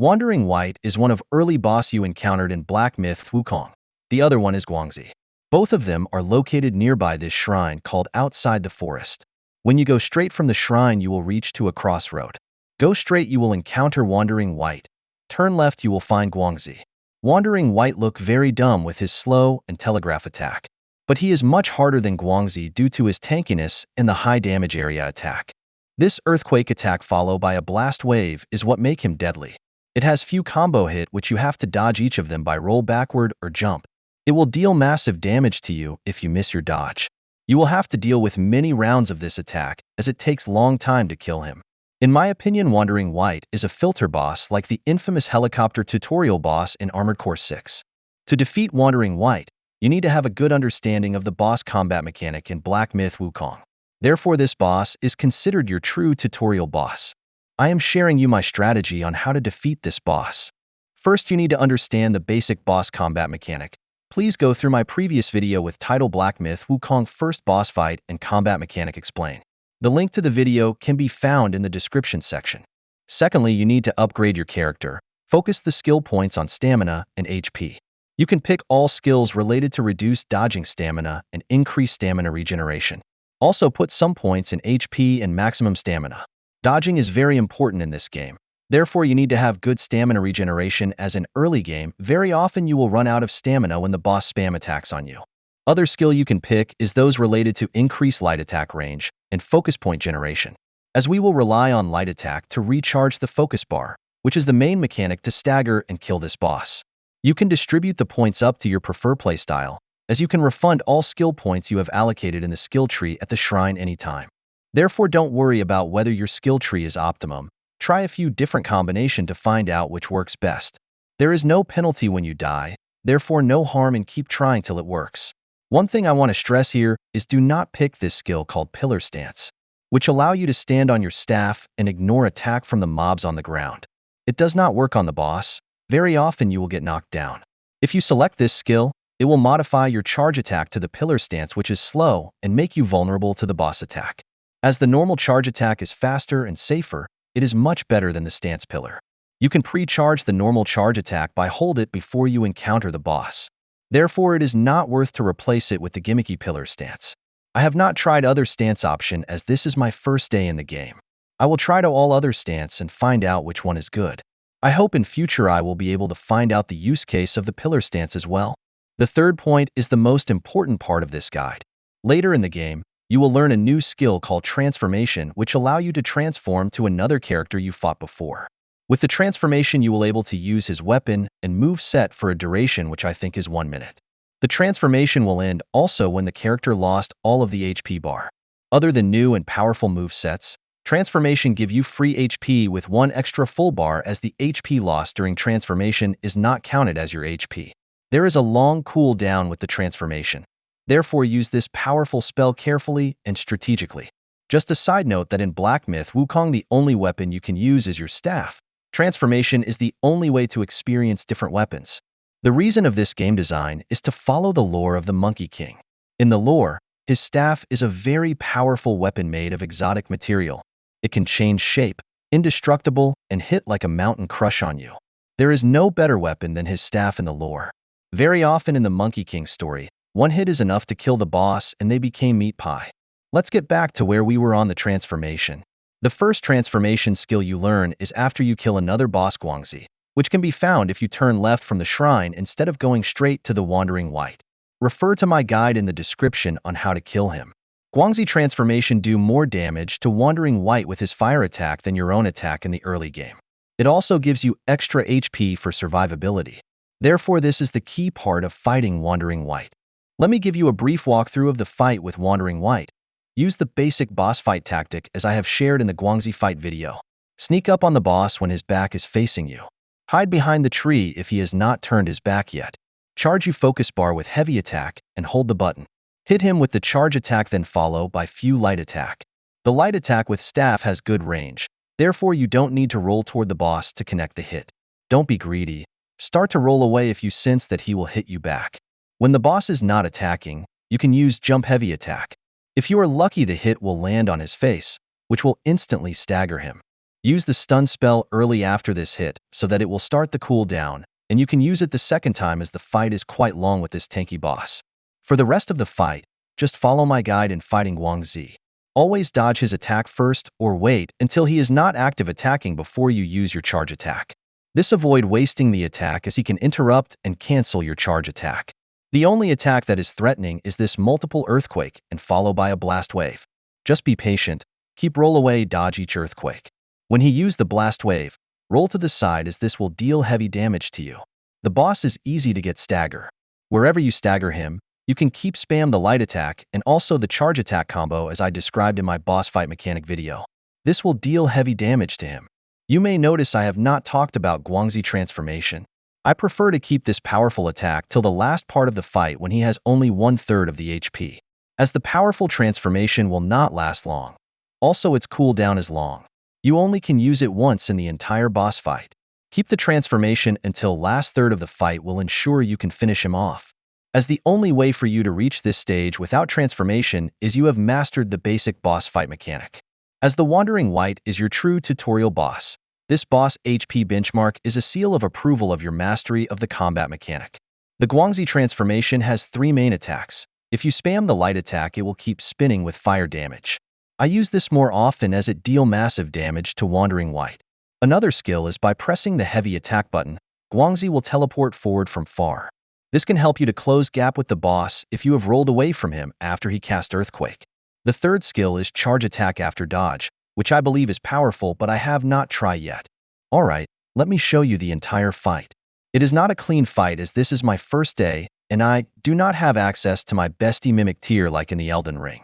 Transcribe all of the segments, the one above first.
Wandering Wight is one of early boss you encountered in Black Myth Wukong. The other one is Guangxi. Both of them are located nearby this shrine called Outside the Forest. When you go straight from the shrine, you will reach to a crossroad. Go straight, you will encounter Wandering Wight. Turn left, you will find Guangxi. Wandering Wight look very dumb with his slow and telegraph attack. But he is much harder than Guangxi due to his tankiness and the high damage area attack. This earthquake attack followed by a blast wave is what make him deadly. It has few combo hit which you have to dodge each of them by roll backward or jump. It will deal massive damage to you if you miss your dodge. You will have to deal with many rounds of this attack as it takes long time to kill him. In my opinion, Wandering Wight is a filter boss like the infamous helicopter tutorial boss in Armored Core 6. To defeat Wandering Wight, you need to have a good understanding of the boss combat mechanic in Black Myth Wukong. Therefore, this boss is considered your true tutorial boss. I am sharing you my strategy on how to defeat this boss. First, you need to understand the basic boss combat mechanic. Please go through my previous video with title Black Myth Wukong First Boss Fight and Combat Mechanic Explain. The link to the video can be found in the description section. Secondly, you need to upgrade your character. Focus the skill points on stamina and HP. You can pick all skills related to reduced dodging stamina and increased stamina regeneration. Also put some points in HP and maximum stamina. Dodging is very important in this game. Therefore, you need to have good stamina regeneration as in early game. Very often you will run out of stamina when the boss spam attacks on you. Other skill you can pick is those related to increased light attack range and focus point generation, as we will rely on light attack to recharge the focus bar, which is the main mechanic to stagger and kill this boss. You can distribute the points up to your preferred playstyle, as you can refund all skill points you have allocated in the skill tree at the shrine anytime. Therefore, don't worry about whether your skill tree is optimum. Try a few different combinations to find out which works best. There is no penalty when you die, therefore no harm in keep trying till it works. One thing I want to stress here is do not pick this skill called Pillar Stance, which allow you to stand on your staff and ignore attack from the mobs on the ground. It does not work on the boss. Very often you will get knocked down. If you select this skill, it will modify your charge attack to the Pillar Stance, which is slow, and make you vulnerable to the boss attack. As the normal charge attack is faster and safer, it is much better than the stance pillar. You can pre-charge the normal charge attack by hold it before you encounter the boss. Therefore, it is not worth to replace it with the gimmicky pillar stance. I have not tried other stance option as this is my first day in the game. I will try to all other stance and find out which one is good. I hope in future I will be able to find out the use case of the pillar stance as well. The third point is the most important part of this guide. Later in the game, you will learn a new skill called Transformation, which allow you to transform to another character you fought before. With the transformation, you will able to use his weapon and move set for a duration which I think is 1 minute. The transformation will end also when the character lost all of the HP bar. Other than new and powerful move sets, transformation give you free HP with 1 extra full bar, as the HP lost during transformation is not counted as your HP. There is a long cooldown with the transformation. Therefore, use this powerful spell carefully and strategically. Just a side note that in Black Myth Wukong, the only weapon you can use is your staff. Transformation is the only way to experience different weapons. The reason of this game design is to follow the lore of the Monkey King. In the lore, his staff is a very powerful weapon made of exotic material. It can change shape, indestructible, and hit like a mountain crush on you. There is no better weapon than his staff in the lore. Very often in the Monkey King story, 1 hit is enough to kill the boss and they became meat pie. Let's get back to where we were on the transformation. The first transformation skill you learn is after you kill another boss, Guangxi, which can be found if you turn left from the shrine instead of going straight to the Wandering Wight. Refer to my guide in the description on how to kill him. Guangxi transformation do more damage to Wandering Wight with his fire attack than your own attack in the early game. It also gives you extra HP for survivability. Therefore, this is the key part of fighting Wandering Wight. Let me give you a brief walkthrough of the fight with Wandering Wight. Use the basic boss fight tactic as I have shared in the Guangxi fight video. Sneak up on the boss when his back is facing you. Hide behind the tree if he has not turned his back yet. Charge you focus bar with heavy attack and hold the button. Hit him with the charge attack, then follow by few light attack. The light attack with staff has good range. Therefore, you don't need to roll toward the boss to connect the hit. Don't be greedy. Start to roll away if you sense that he will hit you back. When the boss is not attacking, you can use jump heavy attack. If you are lucky, the hit will land on his face, which will instantly stagger him. Use the stun spell early after this hit so that it will start the cooldown, and you can use it the second time as the fight is quite long with this tanky boss. For the rest of the fight, just follow my guide in fighting Guangxi. Always dodge his attack first or wait until he is not active attacking before you use your charge attack. This avoid wasting the attack as he can interrupt and cancel your charge attack. The only attack that is threatening is this multiple earthquake and followed by a blast wave. Just be patient, keep roll away, dodge each earthquake. When he used the blast wave, roll to the side as this will deal heavy damage to you. The boss is easy to get stagger. Wherever you stagger him, you can keep spam the light attack and also the charge attack combo as I described in my boss fight mechanic video. This will deal heavy damage to him. You may notice I have not talked about Guangxi transformation. I prefer to keep this powerful attack till the last part of the fight when he has only 1/3 of the HP, as the powerful transformation will not last long. Also, its cooldown is long. You only can use it once in the entire boss fight. Keep the transformation until last third of the fight will ensure you can finish him off, as the only way for you to reach this stage without transformation is you have mastered the basic boss fight mechanic. As the Wandering Wight is your true tutorial boss, this boss HP benchmark is a seal of approval of your mastery of the combat mechanic. The Guangxi transformation has 3 main attacks. If you spam the light attack, it will keep spinning with fire damage. I use this more often as it deal massive damage to Wandering Wight. Another skill is by pressing the heavy attack button, Guangxi will teleport forward from far. This can help you to close gap with the boss if you have rolled away from him after he cast Earthquake. The third skill is charge attack after dodge, which I believe is powerful but I have not tried yet. Alright, let me show you the entire fight. It is not a clean fight as this is my first day and I do not have access to my bestie mimic tier like in the Elden Ring.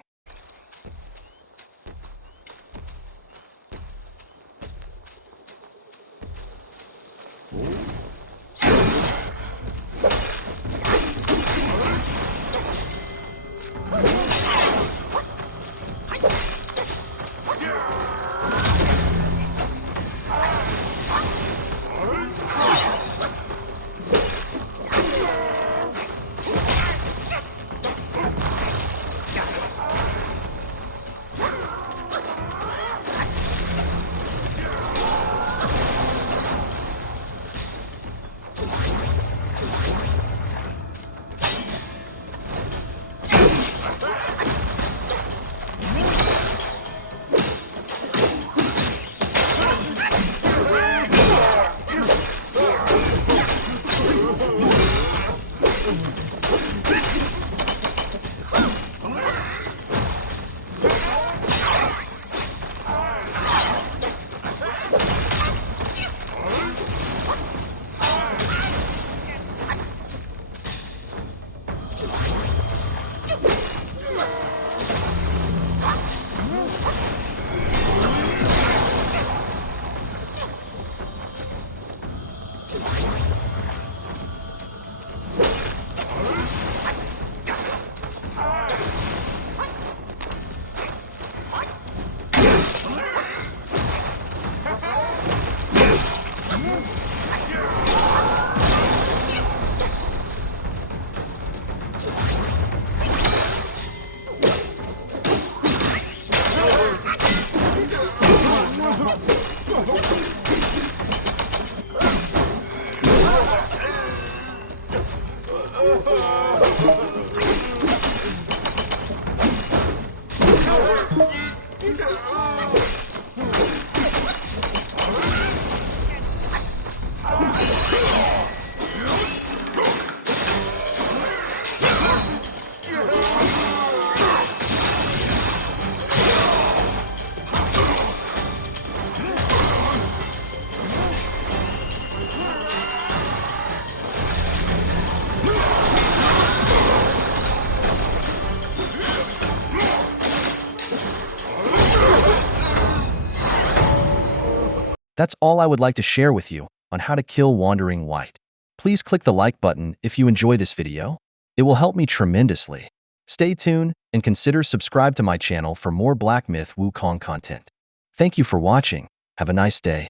That's all I would like to share with you on how to kill Wandering Wight. Please click the like button if you enjoy this video. It will help me tremendously. Stay tuned and consider subscribe to my channel for more Black Myth Wukong content. Thank you for watching. Have a nice day.